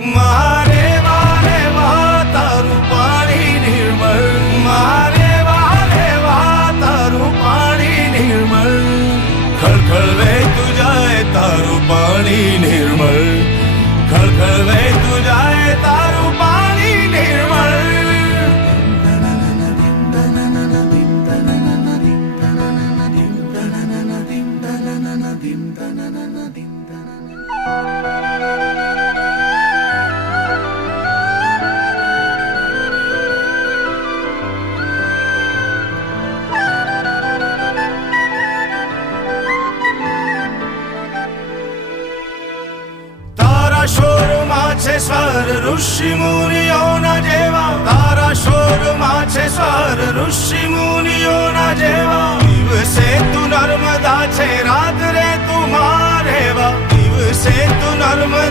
મારે વારે વાહ તારું પાણી નિર્મળ, મારે વારે વાહ તારું પાણી નિર્મળ, ખળખળ વહેતું જાય તારું પાણી નિર્મળ, ખળખળ વહેતું જાય તારું પાણી નિર્મળ. તારા શોરમાં છે સ્વર ઋષિ મુનિઓના જેવા, તારા શોરમાં છે સ્વર ઋષિ મુનિઓના જેવા. દિવસે તું નર્મદા છે, રાત્રે તું મારેવા, દિવસે તું નર્મદા